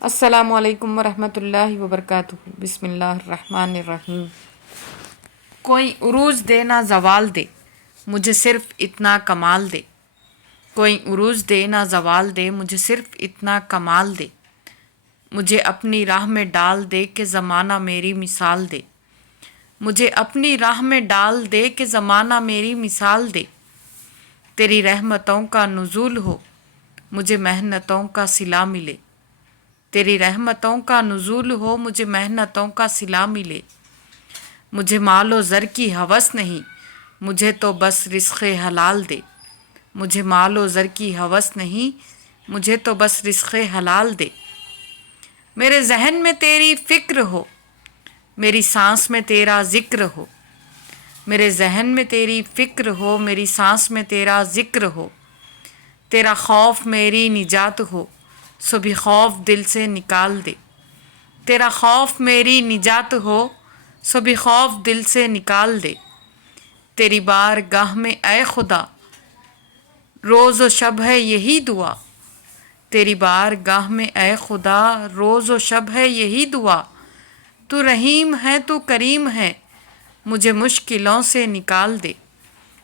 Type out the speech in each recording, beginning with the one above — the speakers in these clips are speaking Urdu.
السلام علیکم ورحمۃ اللہ وبرکاتہ۔ بسم اللہ الرحمن الرحیم۔ کوئی عروج دے نہ زوال دے، مجھے صرف اتنا کمال دے۔ کوئی عروج دے نہ زوال دے، مجھے صرف اتنا کمال دے۔ مجھے اپنی راہ میں ڈال دے کہ زمانہ میری مثال دے۔ مجھے اپنی راہ میں ڈال دے کہ زمانہ میری مثال دے۔ تیری رحمتوں کا نزول ہو، مجھے محنتوں کا صلہ ملے۔ تیری رحمتوں کا نزول ہو، مجھے محنتوں کا صلہ ملے۔ مجھے مال و زر کی ہوس نہیں، مجھے تو بس رزق حلال دے۔ مجھے مال و زر کی ہوس نہیں، مجھے تو بس رزق حلال دے۔ میرے ذہن میں تیری فکر ہو، میری سانس میں تیرا ذکر ہو۔ میرے ذہن میں تیری فکر ہو، میری سانس میں تیرا ذکر ہو۔ تیرا خوف میری نجات ہو، سو بھی خوف دل سے نکال دے۔ تیرا خوف میری نجات ہو، سو بھی خوف دل سے نکال دے۔ تیری بارگاہ میں اے خدا، روز و شب ہے یہی دعا۔ تیری بارگاہ میں اے خدا، روز و شب ہے یہی دعا۔ تو رحیم ہے، تو کریم ہے، مجھے مشکلوں سے نکال دے۔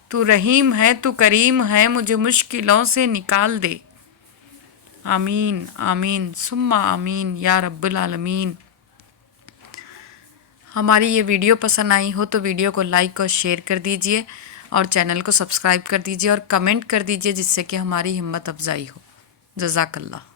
تو رحیم ہے، تو کریم ہے، مجھے مشکلوں سے نکال دے۔ آمین آمین ثم آمین یا رب العالمین۔ ہماری یہ ویڈیو پسند آئی ہو تو ویڈیو کو لائک اور شیئر کر دیجئے اور چینل کو سبسکرائب کر دیجئے اور کمنٹ کر دیجئے، جس سے کہ ہماری ہمت افزائی ہو۔ جزاک اللہ۔